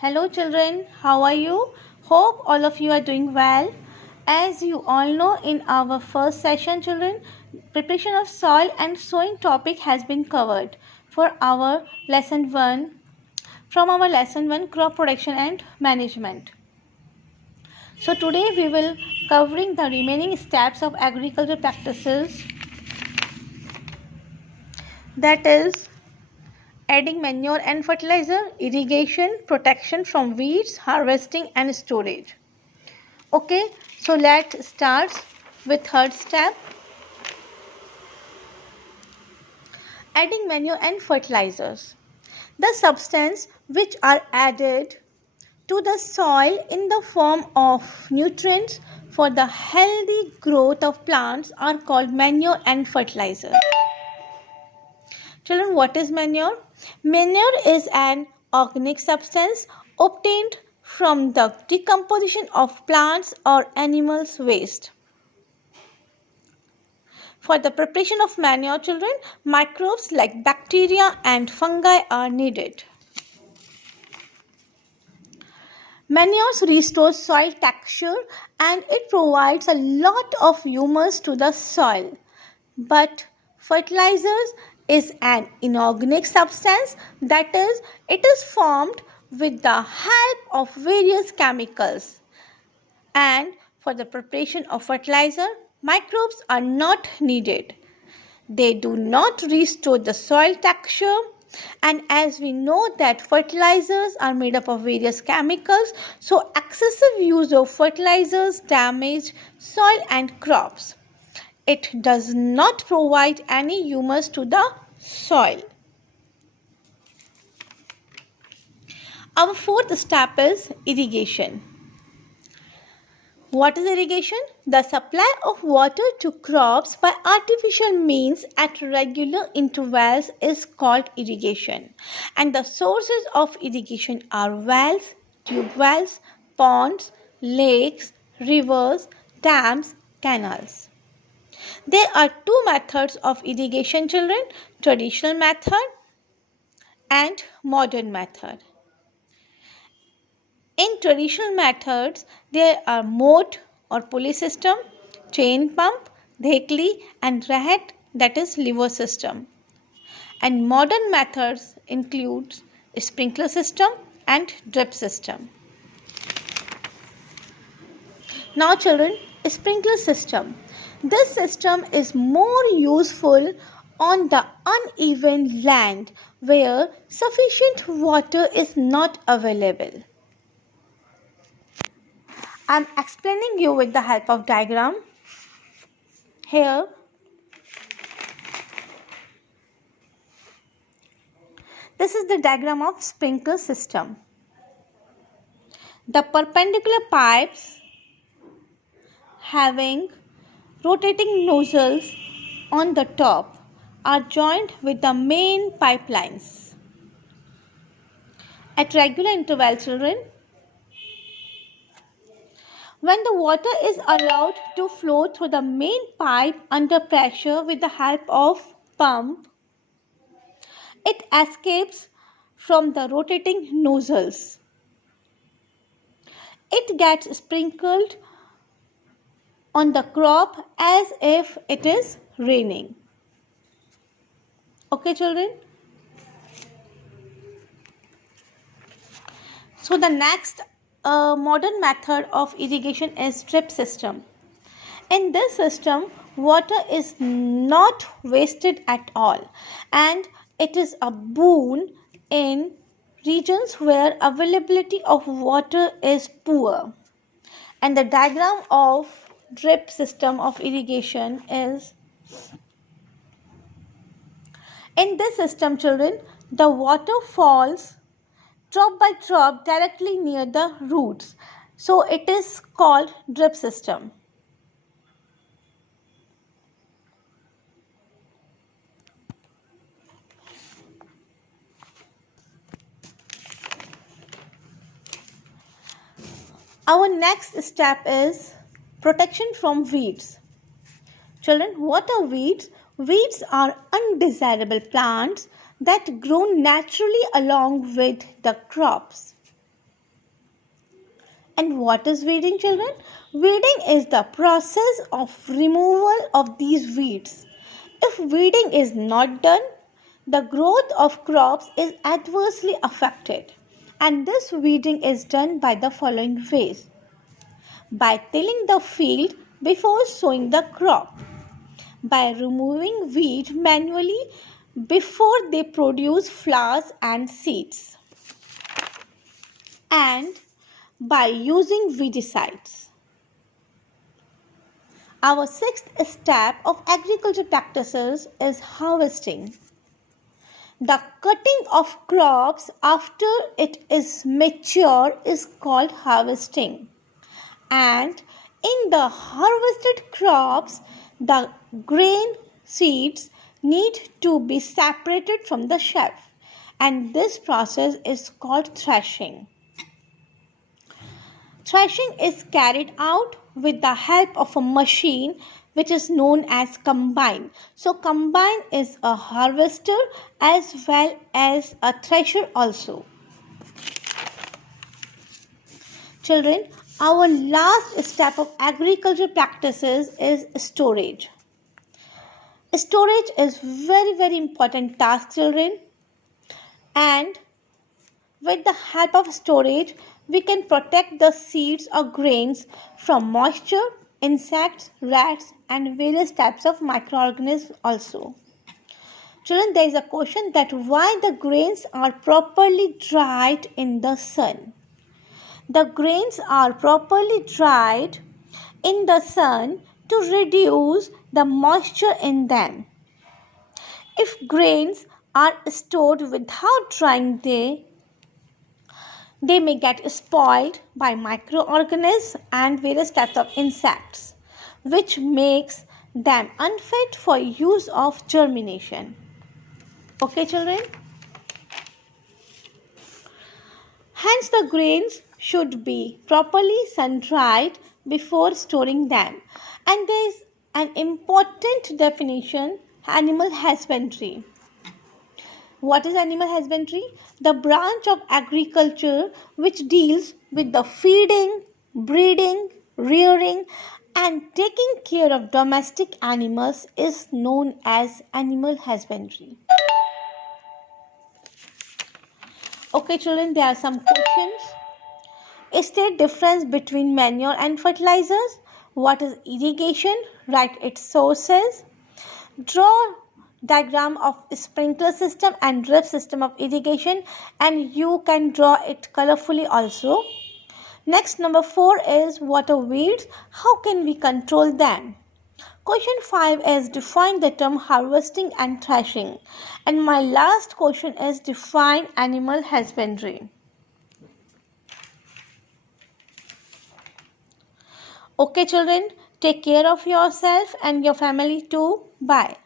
Hello children, how are you? Hope all of you are doing well. As you all know, in our first session children, preparation of soil and sowing topic has been covered for our lesson 1 from our lesson 1 crop production and management. So today we will covering the remaining steps of agricultural practices, that is adding manure and fertilizer, irrigation, protection from weeds, harvesting and storage. Okay, so let's start with third step. Adding manure and fertilizers. The substance which are added to the soil in the form of nutrients for the healthy growth of plants are called manure and fertilizer. Children, what is manure? Manure is an organic substance obtained from the decomposition of plants or animals' waste. For the preparation of manure, children, microbes like bacteria and fungi are needed. Manure restores soil texture and it provides a lot of humus to the soil. But fertilizers is an inorganic substance, that is, it is formed with the help of various chemicals. And for the preparation of fertilizer, microbes are not needed. They do not restore the soil texture, and as we know that fertilizers are made up of various chemicals, so excessive use of fertilizers damage soil and crops. It does not provide any humus to the soil. Our fourth step is irrigation. What is irrigation? The supply of water to crops by artificial means at regular intervals is called irrigation. And the sources of irrigation are wells, tube wells, ponds, lakes, rivers, dams, canals. There are two methods of irrigation, children: traditional method and modern method. In traditional methods, there are moat or pulley system, chain pump, dhekli and rahat, that is lever system. And modern methods includes sprinkler system and drip system. Now children, sprinkler system. This system is more useful on the uneven land where sufficient water is not available. I am explaining you with the help of diagram. Here, this is the diagram of sprinkler system. The perpendicular pipes having rotating nozzles on the top are joined with the main pipelines. At regular interval, children, when the water is allowed to flow through the main pipe under pressure with the help of pump, it escapes from the rotating nozzles. It gets sprinkled on the crop as if it is raining. Okay, children? So the next modern method of irrigation is drip system. In this system, water is not wasted at all, and it is a boon in regions where availability of water is poor. And the diagram of drip system of irrigation is, in this system, children, the water falls drop by drop directly near the roots. So it is called drip system. Our next step is protection from weeds. Children, what are weeds? Weeds are undesirable plants that grow naturally along with the crops. And what is weeding, children? Weeding is the process of removal of these weeds. If weeding is not done, the growth of crops is adversely affected. And this weeding is done by the following ways. By tilling the field before sowing the crop. By removing weeds manually before they produce flowers and seeds. And by using weedicides. Our sixth step of agriculture practices is harvesting. The cutting of crops after it is mature is called harvesting. And in the harvested crops, the grain seeds need to be separated from the chaff. And this process is called threshing. Threshing is carried out with the help of a machine which is known as combine. So combine is a harvester as well as a thresher also. Children, our last step of agriculture practices is storage. Storage is very important task, children. And with the help of storage, we can protect the seeds or grains from moisture, insects, rats, and various types of microorganisms also. Children, there is a question that why the grains are properly dried in the sun. The grains are properly dried in the sun to reduce the moisture in them. If grains are stored without drying, they may get spoiled by microorganisms and various types of insects, which makes them unfit for use of germination. Okay, children? Hence, the grains should be properly sun-dried before storing them. And there is an important definition, animal husbandry. What is animal husbandry? The branch of agriculture which deals with the feeding, breeding, rearing and taking care of domestic animals is known as animal husbandry. Okay, children, there are some questions. State difference between manure and fertilizers. What is irrigation? Write its sources. Draw diagram of sprinkler system and drip system of irrigation, and you can draw it colorfully also. Next, number 4 is what are weeds? How can we control them? Question 5 is define the term harvesting and threshing. And my last question is define animal husbandry. Okay, children, take care of yourself and your family too. Bye.